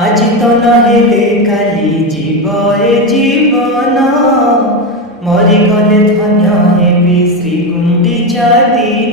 আজি তো নহেলে কালি জীব এ জীবন, মরিগলে ধন্য হেবি শ্রী গুଣ୍ଡিচা দিন।